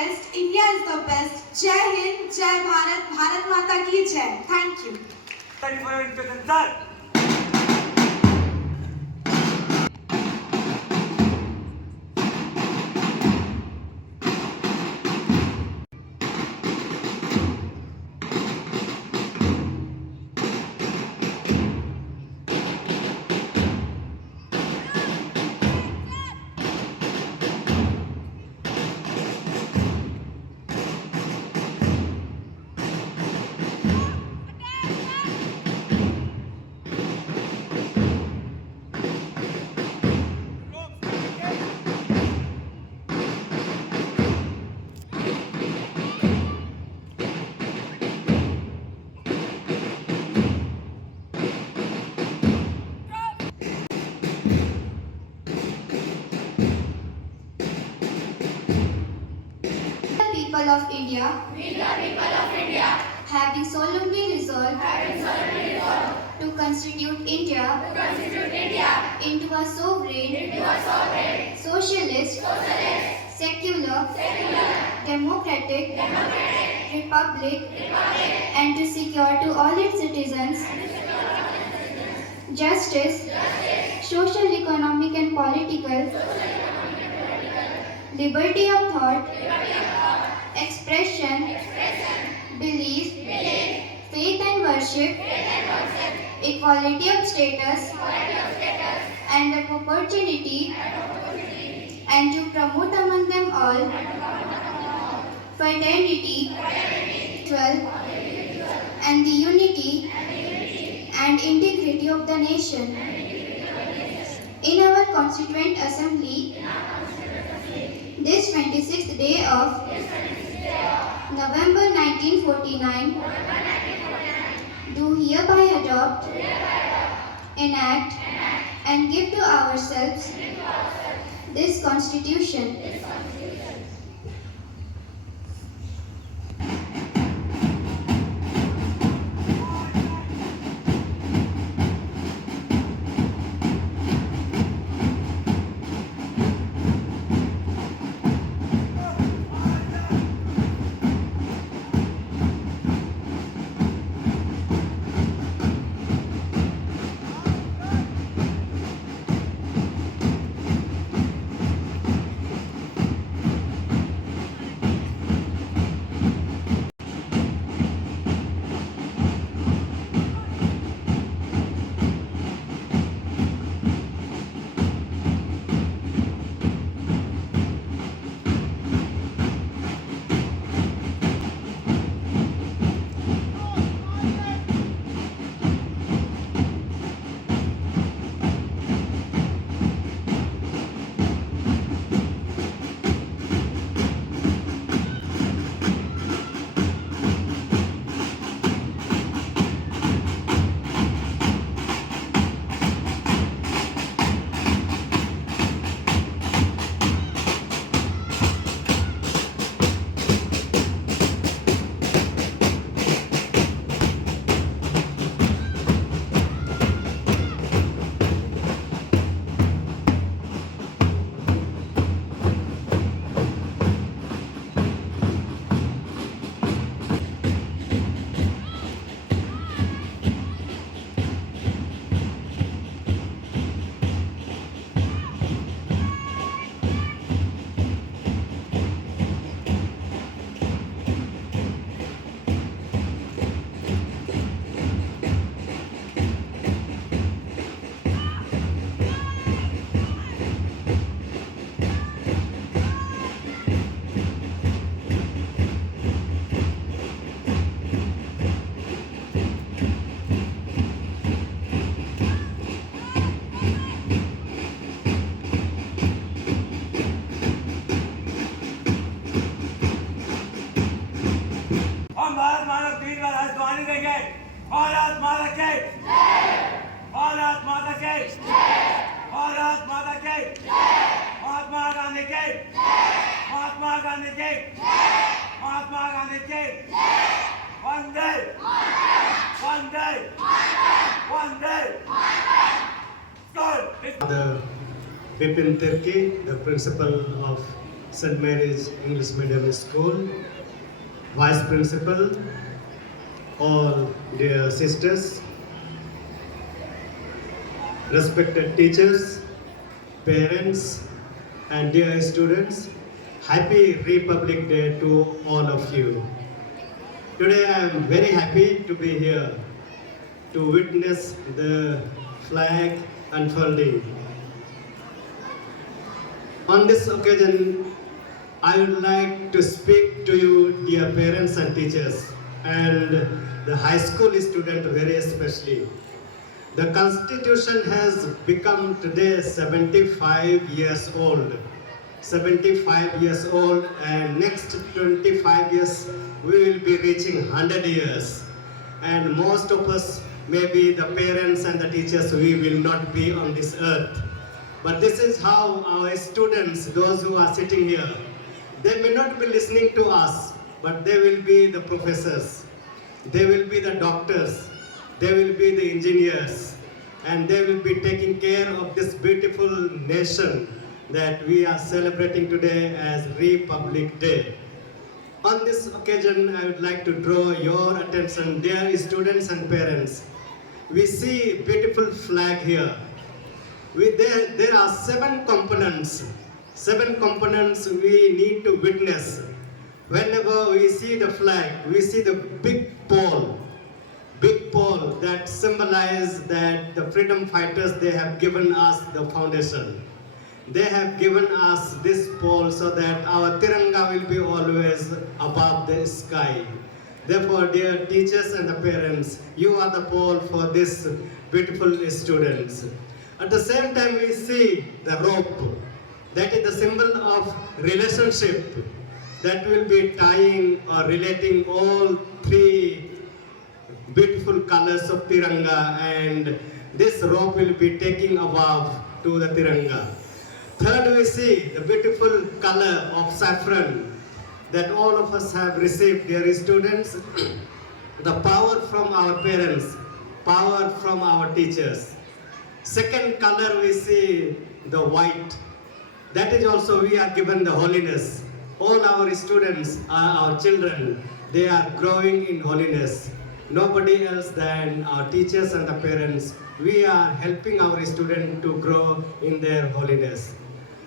best. India is the best. Jai Hind, Jai Bharat, Bharat Mata ki Jai. Thank you. Thank you for your invitation, sir. People of India, having solemnly resolved to constitute India into a sovereign, socialist, secular, democratic republic, and to secure to all its citizens justice, social, economic, and political liberty of thought, expression, belief, faith and worship, equality of status, and of opportunity, and to promote among them all fraternity, and the unity and integrity of the nation. In our Constituent Assembly, this 26th day of November 1949, do hereby adopt, enact, and give to ourselves this Constitution. हम भारत माता तीन बार राजधानी देंगे। भारत माता के भारत माता के भारत माता के महात्मा गांधी के महात्मा गांधी के महात्मा गांधी के वंदे वंदे वंदे The Bipin Tirki, the principal of St. Mary's English Medium School, Vice Principal, all dear sisters, respected teachers, parents, and dear students, Happy Republic Day to all of you. Today I am very happy to be here to witness the flag unfolding. On this occasion, I would like to speak to you, dear parents and teachers, and the high school student very especially. The Constitution has become today 75 years old. 75 years old, and next 25 years we will be reaching 100 years. And most of us, maybe the parents and the teachers, we will not be on this earth. But this is how our students, those who are sitting here, they may not be listening to us, but they will be the professors, they will be the doctors, they will be the engineers, and they will be taking care of this beautiful nation that we are celebrating today as Republic Day. On this occasion, I would like to draw your attention, dear students and parents. We see a beautiful flag here. There are 7 components. 7 components we need to witness. Whenever we see the flag, we see the big pole that symbolize that the freedom fighters, they have given us the foundation. They have given us this pole so that our Tiranga will be always above the sky. Therefore, dear teachers and the parents, you are the pole for this beautiful students. At the same time, we see the rope. That is the symbol of relationship that will be tying or relating all 3 beautiful colors of Tiranga, and this rope will be taking above to the Tiranga. Third, we see the beautiful color of saffron that all of us have received, dear students. The power from our parents, power from our teachers. Second color, we see the white. That is also we are given the holiness. All our students are our children. They are growing in holiness. Nobody else than our teachers and the parents. We are helping our students to grow in their holiness.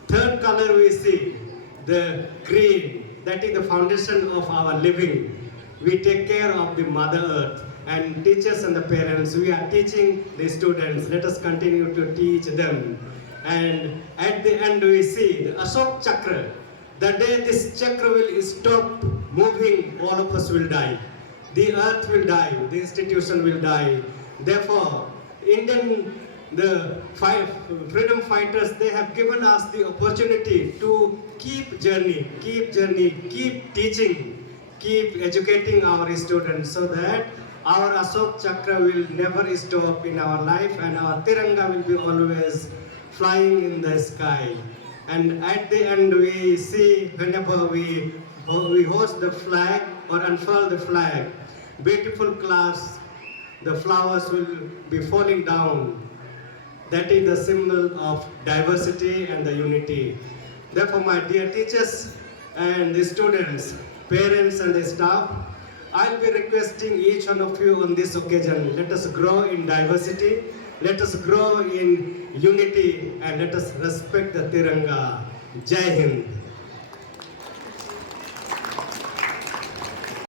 Third color, we see the green. That is the foundation of our living. We take care of the Mother Earth. And teachers and the parents, we are teaching the students. Let us continue to teach them. And at the end, we see the Ashok Chakra. The day this chakra will stop moving, all of us will die. The earth will die, the institution will die. Therefore, the freedom fighters, they have given us the opportunity to keep teaching, keep educating our students so that our Ashok Chakra will never stop in our life and our Tiranga will be always flying in the sky. And at the end, we see whenever we hoist the flag or unfurl the flag, beautiful clouds, the flowers will be falling down. That is the symbol of diversity and the unity. Therefore, my dear teachers and the students, parents and the staff, I'll be requesting each one of you on this occasion, let us grow in diversity, let us grow in unity, and let us respect the Tiranga. Jai Hind.